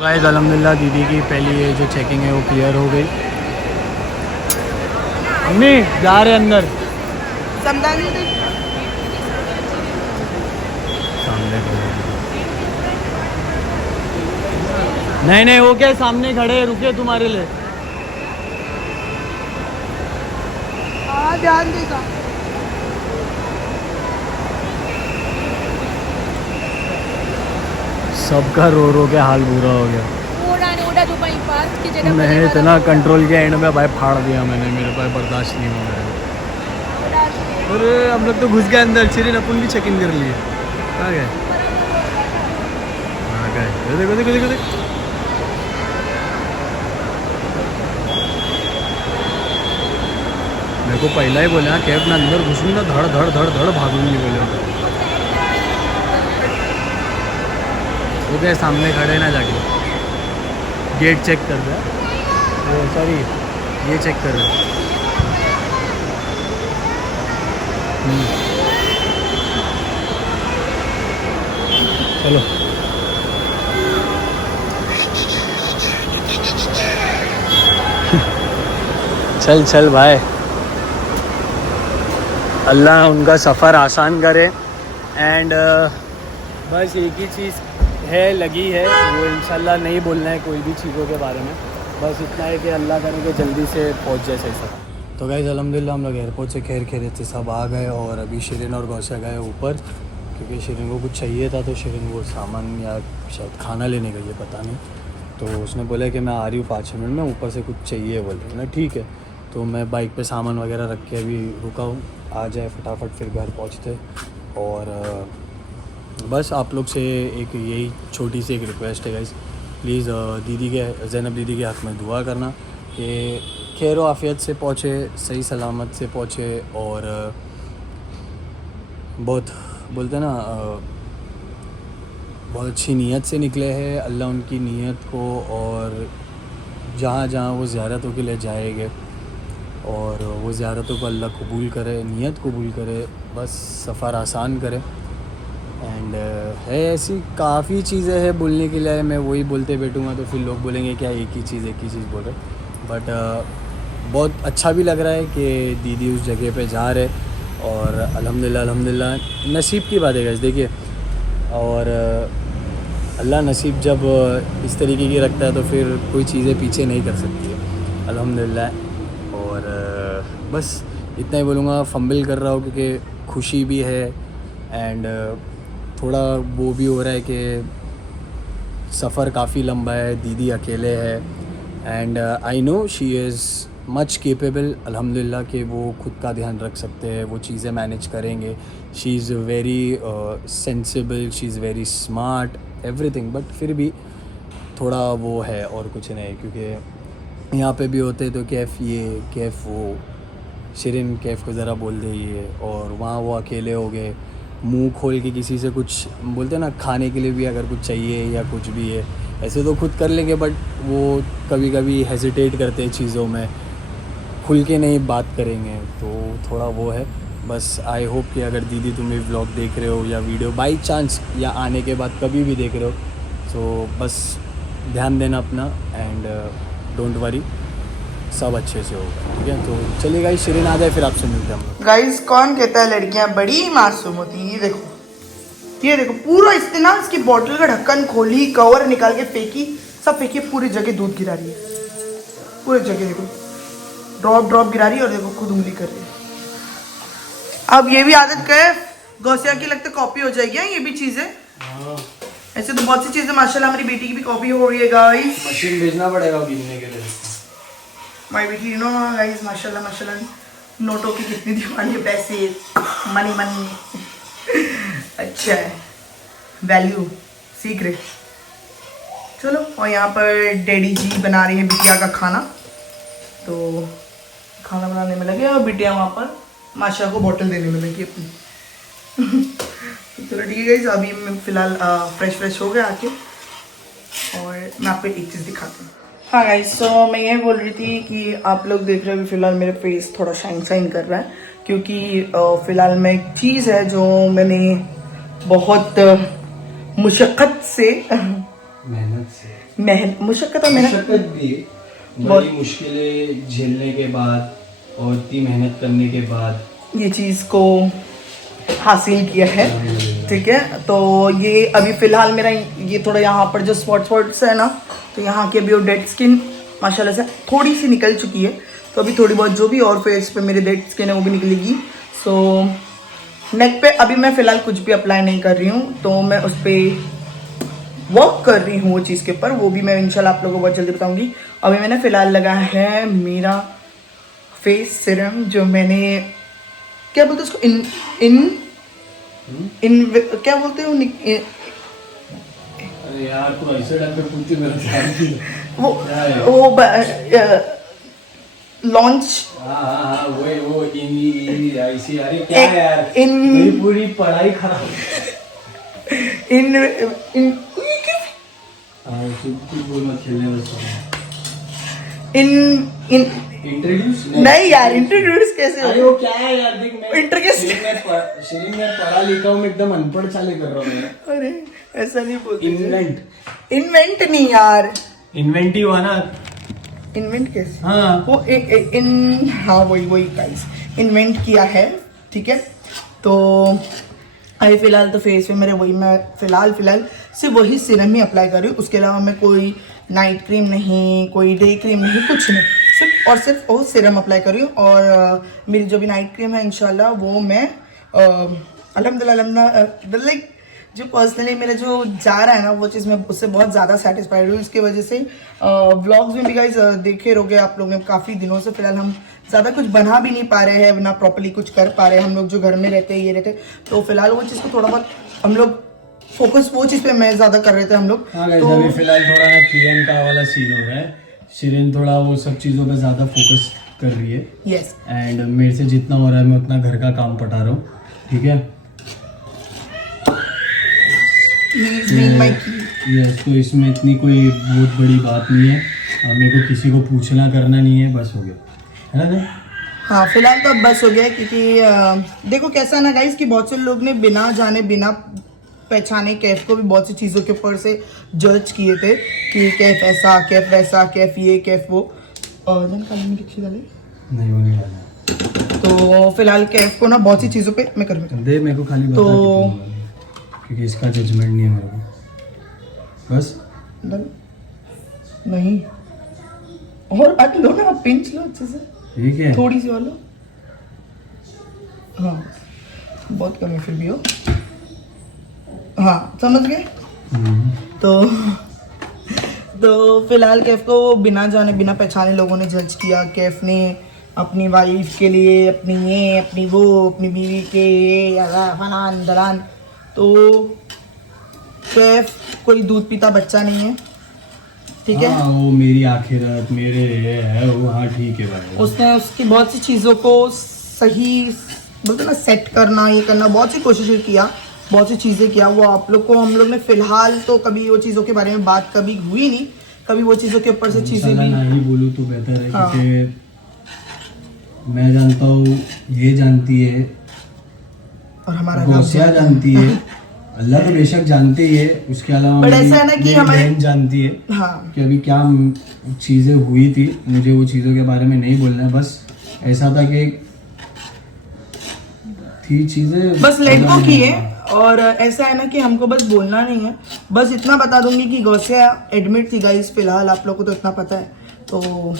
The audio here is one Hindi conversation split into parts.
गाइस अल्हम्दुलिल्लाह दीदी की पहली ये जो चेकिंग है वो क्लियर हो गई। अम्मी जा रहे अंदर। सामने नहीं वो क्या सामने खड़े रुके तुम्हारे लिए। हाँ ध्यान देगा। सबका रो के हाल बुरा हो गया। मैं इतना कंट्रोल किया एंड में भाई फाड़ दिया मैंने, मेरे पास बर्दाश्त नहीं हो रहा है। अरे हम लोग तो घुस गए अंदर, चिरिन अपन की चेकिंग कर लिए। आ गए देखो देखो देखो देखो। मेरे को पहला ही बोले कैब में अंदर घुसूंगा धड़ धड़ धड़ धड़ भागूंगी बोले। वो क्या सामने खड़े ना जाके गेट चेक कर रहा है, सॉरी ये चेक कर रहा है। चलो चल चल भाई, अल्लाह उनका सफ़र आसान करे। एंड बस एक ही चीज़ है लगी है, वो इंशाल्लाह नहीं बोलना है कोई भी चीज़ों के बारे में, बस इतना है कि अल्लाह करे कि जल्दी से पहुंच जाए सही सब। तो गाइस अल्हम्दुलिल्लाह हम लोग एयरपोर्ट से खैरियत से सब आ गए और अभी शिरीन और गौसिया गए ऊपर, क्योंकि शिरीन को कुछ चाहिए था। तो शिरीन वो सामान या शायद खाना लेने गई है पता नहीं, तो उसने बोला कि मैं आ रही हूँ 5 मिनट में, ऊपर से कुछ चाहिए बोले ना। ठीक है, तो मैं बाइक पे सामान वगैरह रख के अभी रुका हूँ, आ जाए फटाफट फिर घर पहुँचते। और बस आप लोग से एक यही छोटी सी एक रिक्वेस्ट है गाइस, प्लीज़ दीदी के ज़ैनब दीदी के हक़ में दुआ करना कि खैर आफ़ियत से पहुँचे, सही सलामत से पहुँचे। और बहुत बोलते हैं ना बहुत अच्छी नीयत से निकले हैं, अल्लाह उनकी नीयत को और जहाँ जहाँ वो ज़ियारतों के लिए जाएंगे और वो ज़ियारतों को अल्लाह कबूल करे, नीयत कबूल करे, बस सफ़र आसान करे। एंड है ऐसी काफ़ी चीज़ें हैं बोलने के लिए, मैं वही बोलते बैठूँगा तो फिर लोग बोलेंगे क्या एक ही चीज़ बोल रहे। बट बहुत अच्छा भी लग रहा है कि दीदी उस जगह पे जा रहे और अल्हम्दुलिल्लाह नसीब की बात है गाइस देखिए। और अल्लाह नसीब जब इस तरीके की रखता है तो फिर कोई चीज़ें पीछे नहीं कर सकती है अल्हम्दुलिल्लाह। और बस इतना ही बोलूँगा, फंबल कर रहा हूँ क्योंकि खुशी भी है एंड थोड़ा वो भी हो रहा है कि सफ़र काफ़ी लंबा है, दीदी अकेले है and I know she is much capable अल्हम्दुलिल्लाह कि वो खुद का ध्यान रख सकते हैं, वो चीज़ें मैनेज करेंगे। She is very sensible, she is very smart everything, but फिर भी थोड़ा वो है और कुछ नहीं, क्योंकि यहाँ पे भी होते तो कैफ़ ये कैफ़ वो, शिरीन कैफ़ को ज़रा बोल दे ये, और वहाँ वो अकेले हो गए, मुंह खोल के किसी से कुछ बोलते ना खाने के लिए भी अगर कुछ चाहिए या कुछ भी है, ऐसे तो खुद कर लेंगे बट वो कभी कभी हेजिटेट करते हैं चीज़ों में, खुल के नहीं बात करेंगे, तो थोड़ा वो है। बस आई होप कि अगर दीदी तुम ये व्लॉग देख रहे हो या वीडियो बाई चांस या आने के बाद कभी भी देख रहे हो, तो बस ध्यान देना अपना एंड डोंट वरी, सब अच्छे से होगा, ठीक है। तो चलिए गाइस, शिरीन आ जाए फिर आपसे मिलते हैं हम लोग। गाइस कौन कहता है लड़कियां बड़ी मासूम होती हैं? ये देखो पूरा इसने ना इसकी बोतल का ढक्कन खोली, कवर निकाल के फेंकी, सब फेंकी, पूरी जगह दूध गिरा रही है, पूरी जगह देखो ड्रॉप ड्रॉप गिरा रही है और देखो खुद उंगली कर रही है। अब ये भी आदत क्या गौसिया की लगता कॉपी हो जाएगी ये भी चीजें। ऐसे तो बहुत सी चीजें माशाल्लाह हमारी बेटी की भी कॉपी हो रही है गाइस। मशीन भेजना पड़ेगा गिनने के लिए। माय बेटी यू नो गाइस माशाल्लाह माशाल्लाह नोटों की कितनी दीवानी है, पैसे मनी मनी अच्छा है, वैल्यू सीख रहे। चलो, और यहाँ पर डैडी जी बना रही है बिटिया का खाना, तो खाना बनाने में लगे और बिटिया वहाँ पर माशा को बोतल देने में लगी अपनी चलो ठीक है गाइस, अभी मैं फ़िलहाल फ्रेश हो गया आके, और मैं आपको एक चीज़ दिखाती हूँ। हाँ गाइस, तो मैं ये बोल रही थी कि आप लोग देख रहे हो कि फ़िलहाल मेरे फेस थोड़ा शाइन कर रहा है, क्योंकि फ़िलहाल में एक चीज़ है जो मैंने बहुत मुशक्क़त से मुशक्कत और मेहनत मुशक्कत भी बड़ी मुश्किलें झेलने के बाद और इतनी मेहनत करने के बाद ये चीज़ को हासिल किया है। ठीक है, तो ये अभी फिलहाल मेरा ये थोड़ा यहाँ पर जो स्पॉट्स है ना, तो यहाँ की अभी वो डेड स्किन माशाल्लाह से थोड़ी सी निकल चुकी है। तो अभी थोड़ी बहुत जो भी और फेस पे मेरी डेड स्किन है वो भी निकलेगी। सो नेक पे अभी मैं फ़िलहाल कुछ भी अप्लाई नहीं कर रही हूँ, तो मैं उस पर वर्क कर रही हूँ वो चीज़ के ऊपर, वो भी मैं इंशाल्लाह आप लोगों को बहुत जल्दी बताऊँगी। अभी मैंने फ़िलहाल लगाया है मेरा फेस सीरम, जो मैंने क्या बोलते हैं उसको, क्या बोलते हैं अरे यार तू ऐसे ढंग से पूछती मेरा ध्यान नहीं। वो लॉन्च हाँ वो ऐसी। अरे क्या है यार, मेरी पूरी पढ़ाई खराब। कुछ बोल मत, खेलने बस। इंट्रोड्यूस नहीं यार, इंट्रोड्यूस कैसे अरे वो क्या है यार, देख मैं इंट्रोड्यूस शरीर में पढ़ा लिखा हूँ, मैं एकदम अनपढ़ चाले कर रहा हूँ मैं। अरे ऐसा नहीं बोलते। इन्वेंट नहीं यार, इन्वेंटिव हुआ ना। इन्वेंट कैसे? हाँ वो हाँ वही गाइस इन्वेंट किया है। ठीक है, तो अभी फिलहाल तो फेस पे मेरे वही, मैं फिलहाल सिर्फ वही सीरम ही अप्लाई कर रही हूँ। उसके अलावा मैं कोई नाइट क्रीम नहीं, कोई डे क्रीम नहीं, कुछ नहीं, सिर्फ वो सीरम अप्लाई कर रही हूँ। और मेरी जो भी नाइट क्रीम है इंशाल्लाह वो मैं अल्हम्दुलिल्लाह लाइक जो पर्सनली मेरा जो जा रहा है ना वो चीज़, मैं उससे बहुत ज़्यादा सेटिस्फाइड हूँ। इसकी वजह से व्लॉग्स में भी गाइस देखे रहोगे आप लोग ने काफ़ी दिनों से, फिलहाल हम ज़्यादा कुछ बना भी नहीं पा रहे हैं, ना प्रॉपर्ली कुछ कर पा रहे हैं हम लोग जो घर में रहते हैं, ये रहते, तो फिलहाल वो चीज़ को थोड़ा बहुत हम लोग फोकस वो चीज़ पे मैं ज़्यादा कर रहे थे हम लोग। तो अभी फिलहाल थोड़ा ना किरण का वाला सीन हो रहा है, शिरीन थोड़ा वो सब चीज़ों पे ज़्यादा फोकस कर रही है। यस, एंड मेरे से जितना हो रहा है मैं उतना घर का काम पटा रहा हूँ। ठीक है, यस, तो इसमें इतनी कोई बहुत बड़ी बात नहीं है, मेरे को किसी को पूछना करना नहीं है, बस हो गया है ना। हाँ फिलहाल तो अब बस हो गया है, क्योंकि देखो कैसा है ना गाइस कि बहुत से लोग ने बिना जाने बिना पहचाने कैफ को भी बहुत सी चीज़ों के ऊपर से जज किए थे कि कैफ ऐसा, कैफ वैसा, कैफ ये, कैफ वो। और नहीं वो नहीं डाला। तो फिलहाल कैफ को ना बहुत सी चीज़ों पे मैं कर दे मेरे को खाली बता तो क्योंकि इसका जजमेंट नहीं है मेरे को, बस नहीं। और आज लो ना, पिंच लो अच्छे से, ठीक है, थोड़ी सी और लो। हाँ बहुत कम है फिर भी हो। हाँ समझ गए। तो फिलहाल कैफ को बिना जाने बिना पहचाने लोगों ने जज किया। कैफ ने अपनी वाइफ के लिए, अपनी ये, अपनी वो, अपनी बीवी के ये फलान दलान। तो कैफ कोई दूध पीता बच्चा नहीं है, ठीक है। हाँ, वो मेरी आखिरत मेरे ये है वो, हाँ ठीक है भाई। उसने उसकी बहुत सी चीज़ों को सही बोलते ना सेट करना, ये करना, बहुत सी कोशिशें किया, बहुत सी चीज़ें किया। वो आप लोग को हम लोग ने फिलहाल तो कभी वो चीज़ों के बारे में बात कभी हुई नहीं, कभी वो चीज़ों के ऊपर से चीज़ें भी नहीं बोलूँ तो बेहतर है। हाँ। क्योंकि मैं जानता हूँ, ये जानती है और हमारा गौसिया जानती है, अल्लाह तो बेशक जानते ही है, उसके अलावा बट ऐसा है ना कि हमारे बहन जानती है। हाँ। कि अभी क्या चीज़ें हुई थी, मुझे वो चीज़ों के बारे में नहीं बोलना है। बस ऐसा था कि थी चीज़ें बस लेट गो की है, और ऐसा है ना कि हमको बस बोलना नहीं है। बस इतना बता दूंगी कि गौसिया एडमिट थी गाइस, फिलहाल आप लोग को तो इतना पता है। तो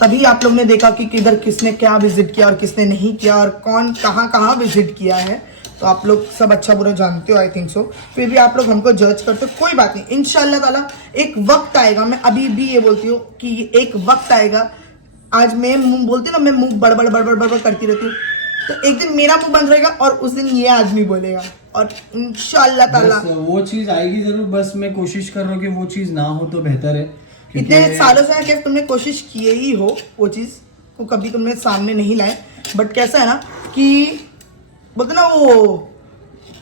तभी आप लोग ने देखा कि किधर किसने क्या विजिट किया और किसने नहीं किया, और कौन कहाँ विजिट किया है। तो आप लोग सब अच्छा बुरा जानते हो, आई थिंक सो। फिर भी आप लोग हमको जज करते हो, कोई बात नहीं। इंशाल्लाह ताला एक वक्त आएगा, मैं अभी भी ये बोलती हूँ कि एक वक्त आएगा। आज मैं मुंह बोलती हूँ ना, मैं मुंह बड़बड़ करती रहती हूँ, तो एक दिन मेरा मुंह बंद रहेगा और उस दिन ये आदमी बोलेगा, और इंशाल्लाह ताला वो चीज़ आएगी जरूर। बस मैं कोशिश कर रहा हूँ कि वो चीज़ ना हो तो बेहतर है। इतने सालों से क्या तुमने कोशिश किए ही हो, वो चीज़ को कभी तुमने सामने नहीं लाए। बट कैसा है ना कि बोलते ना वो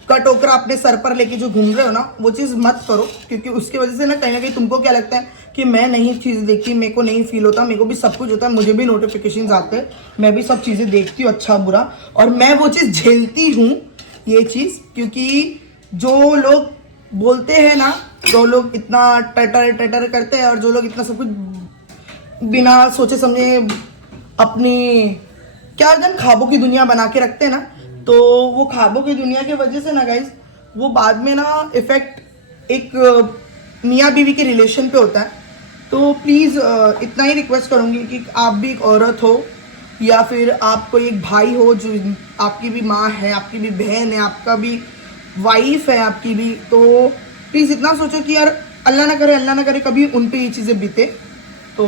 कटोकरा अपने सर पर लेके जो घूम रहे हो ना, वो चीज़ मत करो, क्योंकि उसकी वजह से ना कहीं तुमको क्या लगता है कि मैं नहीं चीज़ देखती, मेरे को नहीं फील होता। मेरे को भी सब कुछ होता है, मुझे भी नोटिफिकेशंस आते हैं, मैं भी सब चीज़ें देखती हूँ अच्छा बुरा, और मैं वो चीज़ झेलती हूँ ये चीज़। क्योंकि जो लोग बोलते हैं ना, जो लोग इतना टटर टटर करते हैं और जो लोग इतना सब कुछ बिना सोचे समझे अपनी क्या जन ख्वाबों की दुनिया बना के रखते हैं ना, तो वो ख्वाबों की दुनिया की वजह से ना गाइज वो बाद में ना इफेक्ट एक मियाँ बीवी के रिलेशन पे होता है। तो प्लीज़ इतना ही रिक्वेस्ट करूँगी कि आप भी एक औरत हो या फिर आप कोई एक भाई हो जो आपकी भी माँ है, आपकी भी बहन है, आपका भी वाइफ है आपकी भी, तो प्लीज़ इतना सोचो कि यार अल्लाह ना करे कभी उन पे ये चीज़ें बीते। तो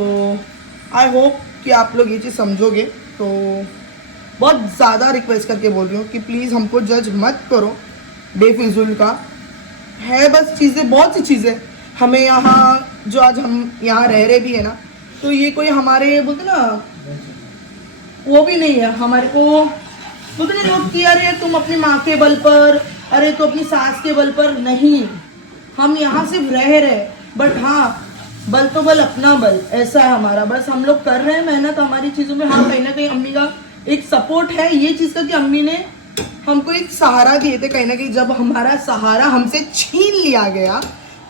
आई होप कि आप लोग ये चीज़ समझोगे। तो बहुत ज़्यादा रिक्वेस्ट करके बोल रही हूँ कि प्लीज़ हमको जज मत करो बेफिजूल का। है बस चीज़ें, बहुत सी चीज़ें हमें यहाँ जो आज हम यहाँ रह रहे भी है ना, तो ये कोई हमारे बोलते ना वो भी नहीं है हमारे को, बोलते नहीं लोग कि अरे तुम अपनी माँ के बल पर, अरे तो अपनी सास के बल पर नहीं, हम यहाँ सिर्फ रह रहे, बट हाँ बल तो बल अपना बल ऐसा है हमारा। बस हम लोग कर रहे हैं मेहनत हमारी चीज़ों में। हाँ कहीं ना कहीं अम्मी का एक सपोर्ट है ये चीज़ का कि अम्मी ने हमको एक सहारा दिए थे कहीं ना कहीं। जब हमारा सहारा हमसे छीन लिया गया,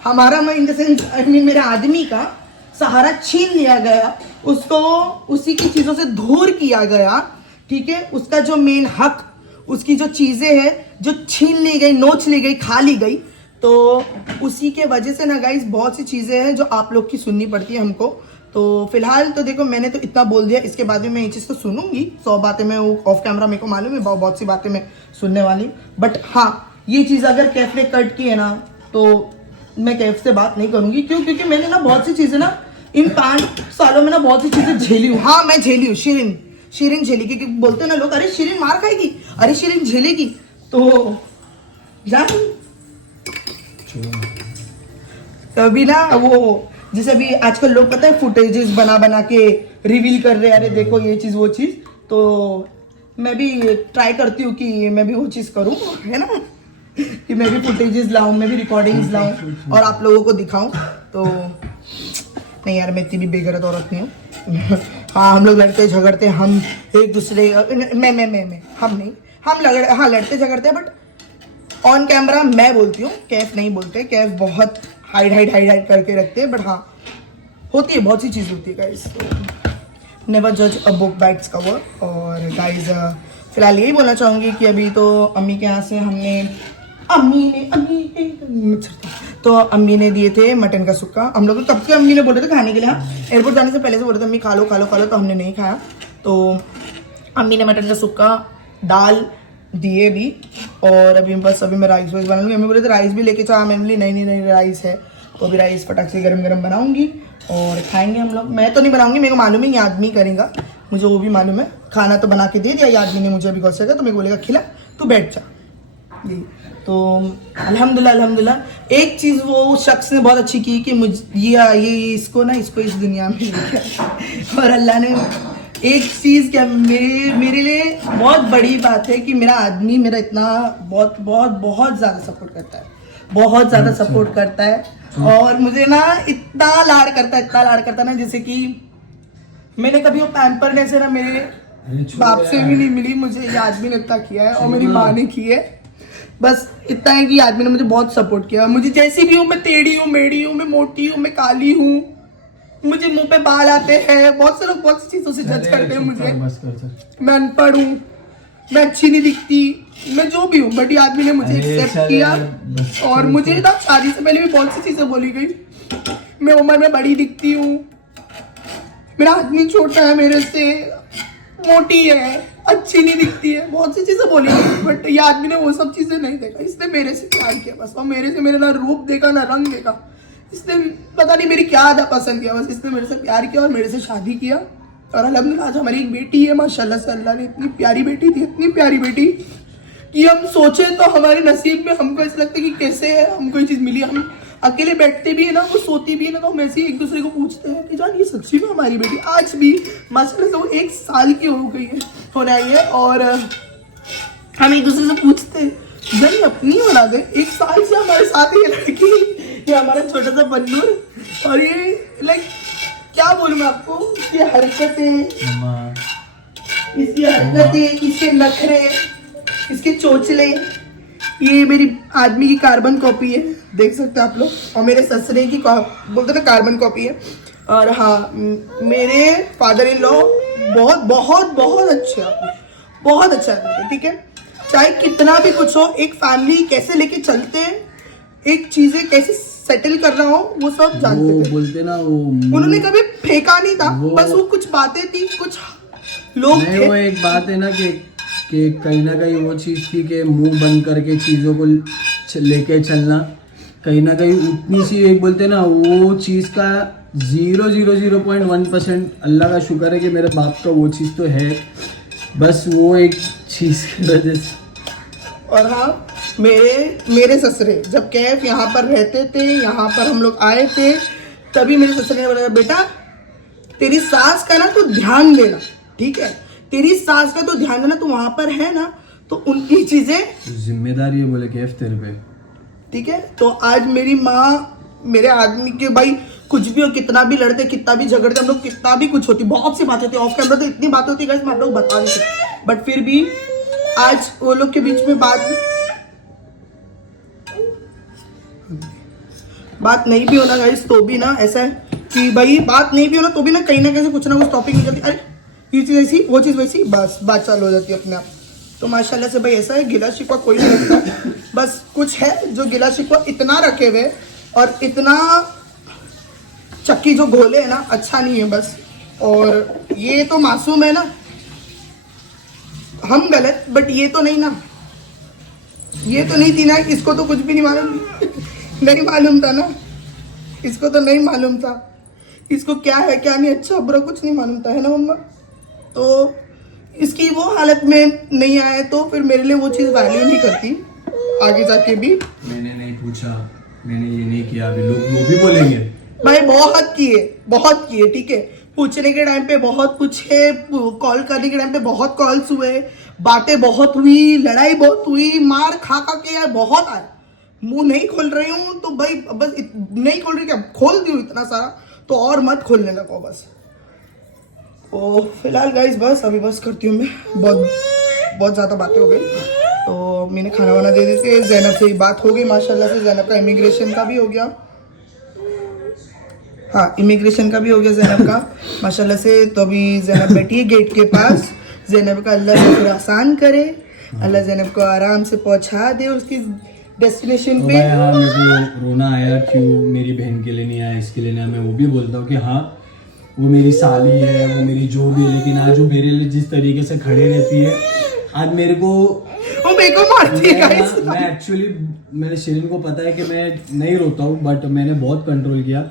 हमारा in the sense I mean मेरे आदमी का सहारा छीन लिया गया, उसको उसी की चीज़ों से दूर किया गया, ठीक है, उसका जो मेन हक, उसकी जो चीज़ें हैं जो छीन ली गई, नोच ली गई, खा ली गई, तो उसी के वजह से ना गाइस बहुत सी चीज़ें हैं जो आप लोग की सुननी पड़ती है हमको। तो फिलहाल तो देखो मैंने तो इतना बोल दिया, इसके बाद में मैं ये चीज़ तो सुनूंगी, 100 बातें मैं वो ऑफ कैमरा मेरे को मालूम है, बहुत सी बातें मैं सुनने वाली हूँ। बट हाँ ये चीज़ अगर कैफ ने कट की है ना तो मैं कैफ से बात नहीं करूंगी। क्यों? क्योंकि मैंने ना बहुत सी चीज़ें ना इन 5 सालों में ना बहुत सी चीज़ें झेली हूँ। हाँ मैं झेली हूँ, शिरीन झेली, क्योंकि बोलते ना लोग अरे शिरीन मार खाएगी, अरे शिरीन झेलेगी, तो जान तभी ना वो जैसे अभी आजकल लोग पता है फुटेजेस बना के रिवील कर रहे हैं, अरे देखो ये चीज़ वो चीज़, तो मैं भी ट्राई करती हूँ कि मैं भी वो चीज़ करूँ, है ना, कि मैं भी फुटेजेस लाऊं, मैं भी रिकॉर्डिंग्स लाऊं और आप लोगों को दिखाऊं। तो नहीं यार मैं इतनी भी बेगैरत औरत नहीं हूँ। हाँ हम लोग लड़ते झगड़ते, हम एक दूसरे मैं हम नहीं, हम लड़ते झगड़ते हैं, बट ऑन कैमरा मैं बोलती हूँ, कैफ नहीं बोलते। कैफ बहुत हाइड करके रखते हैं, बट हाँ होती है, बहुत सी चीज़ होती है गाइस। नेवर जज a book by its cover. और गाइस फिलहाल यही बोलना चाहूँगी कि अभी तो अम्मी के यहाँ से अम्मी ने दिए थे मटन का सुक्का। हम लोग कब से अम्मी ने बोले थे खाने के लिए, हाँ एयरपोर्ट जाने से पहले से बोले थे अम्मी खा लो, तो हमने नहीं खाया। तो अम्मी ने मटन का सुक्का, दाल दिए भी, और अभी बस अभी मैं राइस बना लूँगी। अम्मी बोले थे राइस भी लेके चला, मैंने बोली नहीं राइस है, तो अभी राइस फटाक से गरम बनाऊंगी और खाएंगे हम लोग। मैं तो नहीं बनाऊंगी, मेरे को मालूम है ये आदमी करेगा, मुझे वो भी मालूम है। खाना तो बना के दे दिया ये आदमी ने मुझे, अभी गौसेगा तो मेरे को बोलेगा खिला, तू बैठ जा। जी तो अल्हम्दुलिल्लाह एक चीज़ वो शख्स ने बहुत अच्छी की कि मुझे ये इसको इस दुनिया में लेकर, और अल्लाह ने एक चीज़ क्या मेरे लिए बहुत बड़ी बात है कि मेरा आदमी मेरा इतना बहुत ज़्यादा सपोर्ट करता है, बहुत ज़्यादा सपोर्ट करता है, और मुझे ना इतना लाड़ करता है ना, जैसे कि मैंने कभी वो पैम्परनेस है ना मेरे बाप से भी नहीं मिली, मुझे ये आदमी ने इतना किया है और मेरी माँ ने की है। बस इतना है कि आदमी ने मुझे बहुत सपोर्ट किया। मुझे जैसी भी हूँ, मैं टेढ़ी हूँ, मेढ़ी हूँ, मैं मोटी हूँ, मैं काली हूँ, मुझे मुंह पे बाल आते हैं, बहुत से लोग बहुत सी चीज़ों से जज करते हैं मुझे, मैं अनपढ़ हूँ, मैं अच्छी नहीं दिखती, मैं जो भी हूँ, बट ये आदमी ने मुझे एक्सेप्ट किया। और मुझे ना शादी से पहले भी बहुत सी चीज़ें बोली गई, मैं उम्र में बड़ी दिखती हूँ, मेरा आदमी छोटा है मेरे से, मोटी है, अच्छी नहीं दिखती है, बहुत सी चीज़ें बोली गई, बट ये आदमी ने वो सब चीज़ें नहीं देखा। इसने मेरे से प्यार किया बस, और मेरे से मेरे ना रूप देखा ना रंग देखा, इसने पता नहीं मेरी क्या आदत पसंद किया, बस इसने मेरे से प्यार किया और मेरे से शादी किया। और अल्हम्दुलिल्लाह आज हमारी एक बेटी है, माशाल्लाह से अल्लाह ने इतनी प्यारी बेटी दी, इतनी प्यारी बेटी कि हम सोचे तो हमारे नसीब में हमको ऐसा लगता है कि कैसे है हमको ये चीज़ मिली। हम अकेले बैठते भी है ना, वो सोती भी है ना, तो हम ऐसे ही एक दूसरे को पूछते हैं कि जान ये सच्ची में हमारी बेटी। आज भी माशाल्लाह से वो 1 साल की हो गई है, होने आई है, और हम एक दूसरे से पूछते हैं जान अपनी औलाद है, 1 साल से हमारे साथ ये लड़की, ये हमारा छोटा सा बन्नूर, और ये लाइक क्या बोलूं मैं आपको, इसकी हरकतें, इसके नखरे, इसके चोचले, ये मेरी आदमी की कार्बन कॉपी है, देख सकते हैं आप लोग, और मेरे ससुरे की बोलते ना कार्बन कॉपी है। और हाँ, मेरे फादर इन लॉ बहुत बहुत बहुत अच्छे आदमी, बहुत अच्छा आदमी, ठीक है। चाहे कितना भी कुछ हो, एक फैमिली कैसे लेके चलते हैं, एक चीजें कैसे सेटल करना हो, वो सब जानते वो थे। बोलते ना वो उन्होंने कभी फेंका नहीं था, बस वो कुछ बातें थी, कुछ लोग नहीं, थे। वो एक बात है ना कि कहीं ना कहीं वो चीज़ थी कि मुंह बंद करके चीज़ों को लेके चलना, कहीं ना कहीं उतनी सी एक बोलते ना वो चीज़ का 0.1% अल्लाह का शुक्र है कि मेरे बाप का वो चीज़ तो है, बस वो एक चीज़ की वजह से। और हाँ, मेरे ससुरे जब कैफ यहाँ पर रहते थे, यहाँ पर हम लोग आए थे, तभी मेरे ससुरे ने बोला बेटा तेरी सास का ना तू ध्यान देना, ठीक है, तेरी सास का तो ध्यान देना, तू वहां पर है ना तो उनकी चीजें जिम्मेदारी है बोले कैफ तेरे पे, ठीक है। तो आज मेरी माँ मेरे आदमी के भाई कुछ भी हो, कितना भी लड़ते, कितना भी झगड़ते हम लोग, कितना भी कुछ होती, बहुत सी बातें थी ऑफ कैमरा, तो इतनी बातें होती गाइस मैं आप लोग बता नहीं सकती, बट फिर भी आज वो लोग के बीच में बात नहीं भी होना गाइस, तो भी ना ऐसा है कि भाई बात नहीं भी होना तो भी ना कहीं ना कहीं से कुछ ना कुछ टॉपिक निकलती, अरे ये चीज़ ऐसी, वो चीज़ वैसी, बस बात चालू हो जाती है अपने आप। तो माशाल्लाह से भाई ऐसा है, गिला शिकवा कोई नहीं रखता, बस कुछ है जो गिला शिकवा इतना रखे हुए और इतना चक्की जो घोले है ना, अच्छा नहीं है बस। और ये तो मासूम है ना, हम गलत, बट ये तो नहीं ना, ये तो नहीं थी ना, इसको तो कुछ भी नहीं मालूम नहीं मालूम था ना, इसको तो नहीं मालूम था, इसको क्या है क्या नहीं, अच्छा बुरा कुछ नहीं मालूम था, है ना मम्मा। तो इसकी वो हालत में नहीं आए तो फिर मेरे लिए वो चीज़ वैल्यू नहीं करती आगे जाके भी। मैंने नहीं पूछा, मैंने ये नहीं किया, अभी लोग वो भी बोलेंगे भाई बहुत किए, ठीक है, पूछने के टाइम पे बहुत पूछे, कॉल करने के टाइम पे बहुत कॉल्स हुए, बातें बहुत हुई, लड़ाई बहुत हुई, मार खा के यार बहुत आया, मुंह नहीं खोल रही हूँ तो भाई बस नहीं खोल रही, क्या खोल दी हूँ इतना सारा, तो और मत खोलने लगो बस। तो फिलहाल गाइस बस अभी बस करती हूँ मैं, बहुत ज़्यादा बातें हो गई, तो मैंने खाना वाना दे देते, ज़ैनब से ही बात हो गई माशाल्लाह से, ज़ैनब का इमिग्रेशन का भी हो गया, हाँ इमिग्रेशन का भी हो गया ज़ैनब का माशाल्लाह से। तो अभी ज़ैनब बैठी है गेट के पास, ज़ैनब का अल्लाह से थोड़ा आसान करे, अल्लाह ज़ैनब को आराम से पहुंचा दे उसकी डेस्टिनेशन पे। हाँ, मेरे को रोना आया क्यों मेरी बहन के लिए नहीं आया, इसके लिए नहीं आया, मैं वो भी बोलता हूँ कि हाँ वो मेरी साली है, वो मेरी जो भी है, लेकिन आज वो मेरे लिए जिस तरीके से खड़े रहती है, आज मेरे को वो मेरे को मारती है गाइस। मैं एक्चुअली मेरे शिरीन को पता है कि मैं नहीं रोता हूँ, बट मैंने बहुत कंट्रोल किया।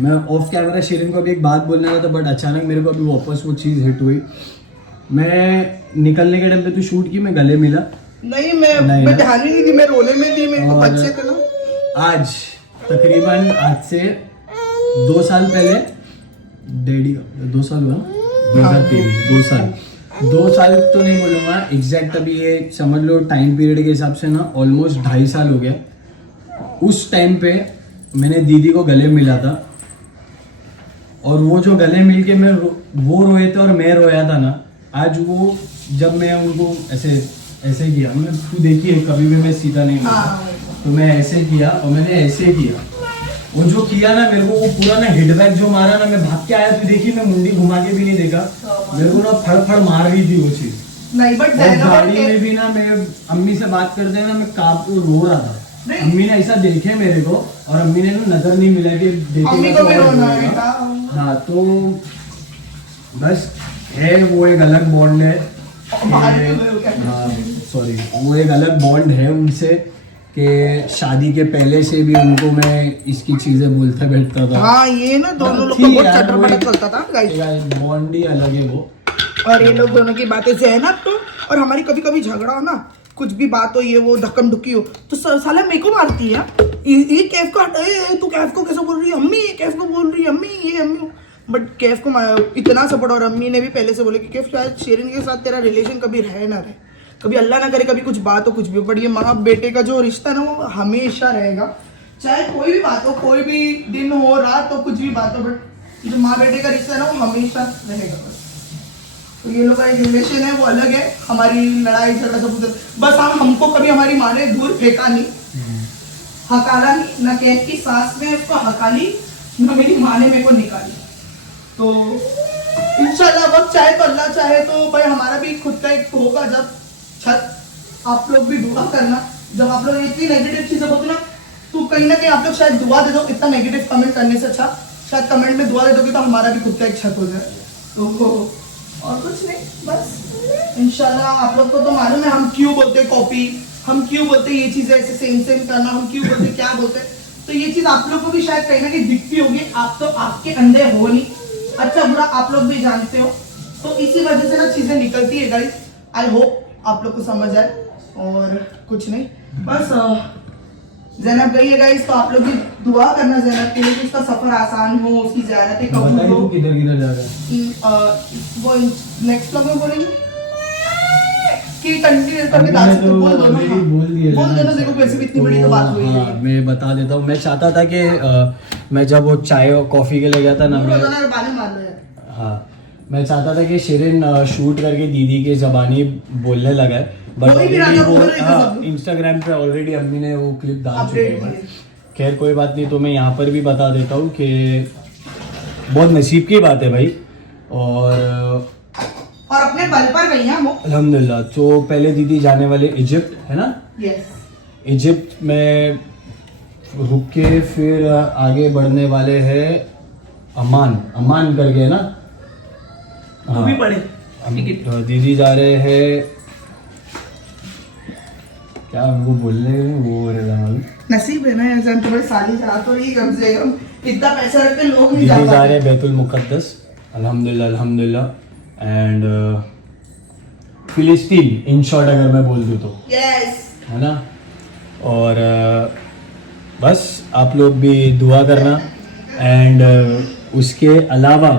मैं ऑफ कैमरा शिरीन को अभी एक बात बोलने वाला था, बट अचानक मेरे को अभी वापस वो चीज़ हिट हुई। मैं निकलने के टाइम पे तो शूट की, मैं गले मिला नहीं, मैं ध्यान ही नहीं दी, मैं रोने में थी, मेरे को बच्चे थे ना। आज तकरीबन आज से 2 साल पहले डैडी का 2 साल हुआ, 2023 2 साल तो नहीं बोलूँगा एग्जैक्ट, अभी ये समझ लो टाइम पीरियड के हिसाब से ना ऑलमोस्ट 2.5 साल हो गया। उस टाइम पे मैंने दीदी को गले मिला था, और वो जो गले मिल के वो रोए थे और मैं रोया था ना, आज वो जब मैं उनको ऐसे किया, मैं तू देखिए कभी भी मैं सीधा नहीं बोलता, तो मैं ऐसे किया और मैंने ऐसे किया, वो जो किया ना मेरे को, वो पूरा ना हिटबैक जो मारा ना, मैं भाग के आया, तू देखिए मैं मुंडी घुमा के भी नहीं देखा, मेरे को ना फड़ मार रही थी वो चीज। नहीं बट गाड़ी में भी ना मैं अम्मी से बात करते ना, मैं कांप को रो रहा था, अम्मी ने ऐसा देखे मेरे को, और अम्मी ने ना नजर नहीं मिला कि देखेगा तो और रोएगा। हाँ तो बस है, वो एक अलग बॉन्ड है, सॉरी वो एक अलग बॉन्ड है उनसे, कि शादी के पहले से भी उनको मैं इसकी चीजें बोलता बैठता था। हाँ ये ना दोनों लोग को बहुत चटर-पटर चलता था गाइस, बॉन्ड ही अलग है वो। और ये लोग दोनों की बातें से है ना, तो और हमारी कभी कभी झगड़ा हो ना, कुछ भी बात हो, ये वो धक्कम धुक्की हो, तो साला मेरे को मारती है, ये कैफ को हटा, तू कैफ को कैसे बोल रही है, अम्मी कैफ को बोल रही है, अम्मी ये अम्मी, बट कैफ को इतना सपोर्ट, और अम्मी ने भी पहले से बोले कि कैफ शायद शेरिन के साथ तेरा रिलेशन कभी रहे ना रहे, कभी अल्लाह ना करे कभी कुछ बात हो कुछ भी, बट ये माँ बेटे का जो रिश्ता ना वो हमेशा रहेगा, चाहे कोई भी बात हो, कोई भी दिन हो रात हो, कुछ भी बात हो, बट जो माँ बेटे का रिश्ता है ना वो हमेशा रहेगा बस। तो ये लोग का एक रिलेशन है वो अलग है, हमारी लड़ाई झगड़ा सब उधर। बस हमको कभी हमारी माँ ने दूर फेंका नहीं, हकाला नहीं, ना कह की सास में उसको हकाली, ना मेरी माँ ने मेरे को निकाली। तो इंशाल्लाह वक्त चाहे तो अल्लाह चाहे तो भाई हमारा भी खुद का एक होगा जब छत। आप लोग भी दुआ करना, जब आप लोग इतनी नेगेटिव चीजें होती ना तो कहीं ना कहीं आप लोग शायद दुआ दे दो, इतना नेगेटिव कमेंट करने से अच्छा शायद कमेंट में दुआ दे दोगे तो हमारा भी खुद का एक छत हो जाए। तो और कुछ नहीं, बस इंशाल्लाह आप लोग को तो मालूम है हम क्यों बोलते कॉपी, हम क्यों बोलते ये चीजें ऐसे सेम सेम करना, हम क्यों बोलते क्या बोलते। तो ये चीज आप लोग को भी शायद कहीं ना कहीं दिखती होगी, आप तो आपके अंदर हो नहीं, अच्छा बुरा आप लोग भी जानते हो, तो इसी वजह से ना चीजें निकलती है गाइस। आई होप आप लोग को समझ आए और कुछ नहीं, बस ज़ैनब गई है गाइस, तो आप लोग भी दुआ करना ज़ैनब के लिए कि उसका सफर आसान हो, उसकी ज़ियारतें कबूल हो। किधर किधर जा रहा है वो नेक्स्ट व्लॉग में बोलेंगे कि कंटिन्यू करके डाल सकते बोल दो ना, बोल देना, देखो वैसे भी इतनी बड़ी तो बात हुई है। मैं बता देता हूँ, मैं चाहता था कि मैं जब वो चाय और कॉफ़ी के लिए गया था ना, मैं बातें मार लो यार। हाँ मैं चाहता था कि शिरीन शूट करके दीदी के ज़बानी बोलने लगा है, बट कोई भी ऑलरेडी राजा वो बोल रहे थे सब। इंस्टाग्राम पे ऑलरेडी अम्मी ने वो क्लिप डाल चुकी अपडेट है। किए। खैर कोई बात नहीं, तो मैं यहाँ पर भी बता देता हूँ कि बहुत नसीब की बात है भाई, और अपने बल पर गई हैं वो। अल्हम्दुलिल्लाह। तो पहले दीदी जाने वाले इजिप्ट है ना, यस, इजिप्ट में रुक के फिर आगे बढ़ने वाले हैं अमान, अमान करके है ना। तू भी पढ़े। दीदी जा रहे हैं, क्या उनको बोलने वो हो रहा है, नसीब है ना यार, जान तुम्हारी साली जा तो ही कम से कम इतना पैसा रख के लोग नहीं दीदी जा रहे हैं पाते। बैतुल मुकद्दस, अल्हम्दुलिल्लाह अल्हम्दुलिल्लाह। एंड फिलिस्तीन इन शॉर्ट अगर मैं बोल दूँ तो, यस, है ना। और बस आप लोग भी दुआ करना। एंड उसके अलावा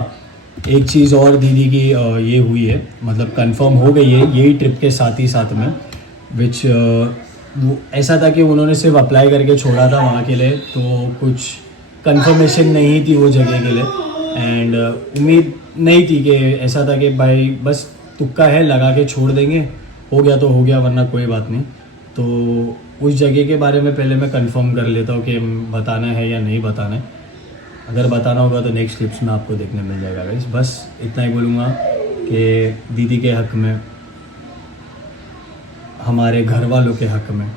एक चीज़ और दीदी की ये हुई है, मतलब कंफर्म हो गई है यही ट्रिप के साथ ही साथ में, विच वो ऐसा था कि उन्होंने सिर्फ अप्लाई करके छोड़ा था वहाँ के लिए, तो कुछ कंफर्मेशन नहीं थी वो जगह के लिए। एंड उम्मीद नहीं थी कि ऐसा था कि भाई बस तुक्का है लगा के छोड़ देंगे, हो गया तो हो गया वरना कोई बात नहीं। तो उस जगह के बारे में पहले मैं कंफर्म कर लेता हूँ कि बताना है या नहीं बताना है। अगर बताना होगा तो नेक्स्ट क्लिप्स में आपको देखने मिल जाएगा गाइस। बस इतना ही बोलूँगा कि दीदी के हक़ में, हमारे घर वालों के हक़ में,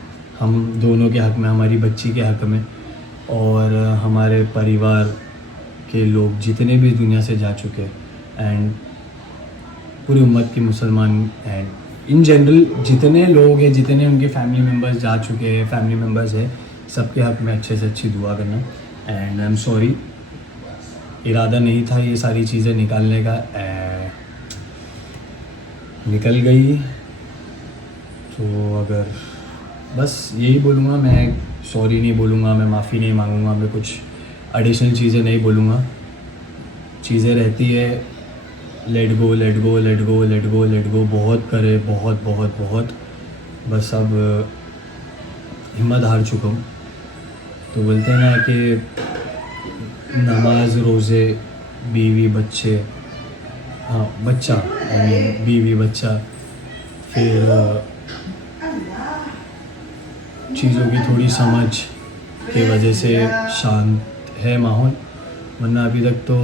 हम दोनों के हक़ में, हमारी बच्ची के हक़ में, और हमारे परिवार के लोग जितने भी दुनिया से जा चुके हैं, एंड पूरी उम्मत की मुसलमान एंड इन जनरल जितने लोग हैं, जितने उनके फैमिली मेम्बर्स जा चुके हैं, फैमिली मेम्बर्स हैं, सबके हक़ में अच्छे से अच्छी दुआ करना। एंड आई एम सॉरी, इरादा नहीं था ये सारी चीज़ें निकालने का, निकल गई। तो अगर बस यही बोलूँगा, मैं सॉरी नहीं बोलूँगा, मैं माफ़ी नहीं मांगूँगा, मैं कुछ एडिशनल चीज़ें नहीं बोलूँगा। चीज़ें रहती है, let go let go let go let go let go, बहुत करे, बहुत बहुत बहुत, बस अब हिम्मत हार चुका हूँ। तो बोलते हैं ना कि नमाज रोज़े बीवी बच्चे, हाँ बच्चा, बीवी बच्चा, फिर चीज़ों की थोड़ी समझ की वजह से शांत है माहौल, वरना अभी तक तो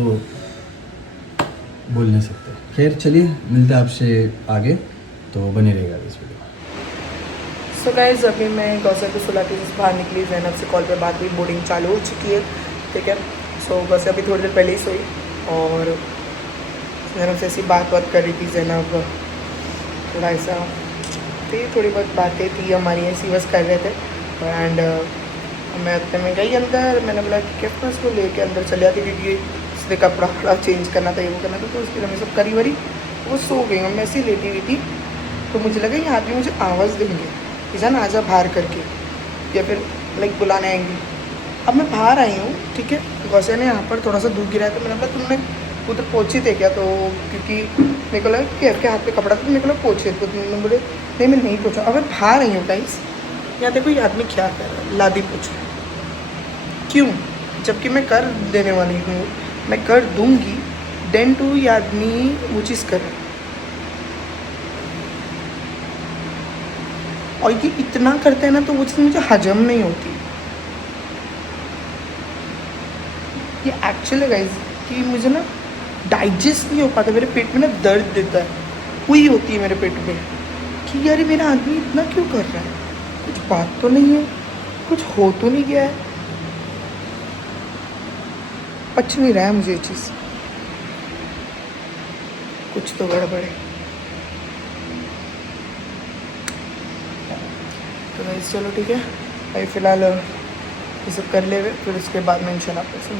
बोल नहीं सकते। खैर चलिए मिलते हैं आपसे आगे, तो बने रहेगा इस वीडियो। सो गाइस, अभी मैं गौसर को सुला के बाहर निकली, ज़ैनब से कॉल पे बात हुई, बोर्डिंग चालू हो चुकी है, ठीक है। सो गौसर अभी थोड़ी देर पहले ही सोई और ज़ैनब से ऐसी बात कर रही थी। ज़ैनब थोड़ा ऐसा थी, थोड़ी बहुत बातें थी हमारी ऐसी बस कर रहे थे। एंड मैं अपने में गई अंदर, मैंने बोला कि क्या उसको लेके अंदर चले आती, क्योंकि उसने कपड़ा वपड़ा चेंज करना था, ये वो करना था, तो उसके लिए मैं सब करी वरी वो सो गई। मैं ऐसी लेटी हुई थी तो मुझे लगा ये आदमी मुझे आवाज़ देंगे कि जान आजा बाहर करके, या फिर लाइक बुलाने आएंगी। अब मैं बाहर आई हूँ, ठीक है, गौसे ने यहाँ पर थोड़ा सा दूध गिराया, तो मैंने बोला तुमने उधर पोछे थे क्या, तो क्योंकि मेरे को लगा कि आपके हाथ पे कपड़ा था, तो मेरे को लगा पोछे, तो तुमने बोले नहीं मैं नहीं पोछा। अब मैं बाहर आई हूँ गाइस, यहाँ देखो ये आदमी क्या कर रहा है, लादी पोछो क्यों, जबकि मैं कर देने वाली हूँ, मैं कर दूँगी, देन टू ये आदमी वो चीज़ कर रहा है। और ये इतना करते हैं ना तो वो चीज़ मुझे हजम नहीं होती। ये एक्चुअली गाइस कि मुझे ना डाइजेस्ट नहीं हो पाता, मेरे पेट में ना दर्द देता है, हुई होती है मेरे पेट में कि यार मेरा आदमी इतना क्यों कर रहा है, कुछ बात तो नहीं है, कुछ हो तो नहीं गया है। पच नहीं रहा है मुझे ये चीज़, कुछ तो गड़बड़ है। तो गाइस चलो ठीक है भाई, फ़िलहाल ये सब कर ले, फिर उसके बाद में इंशाल्लाह आपसे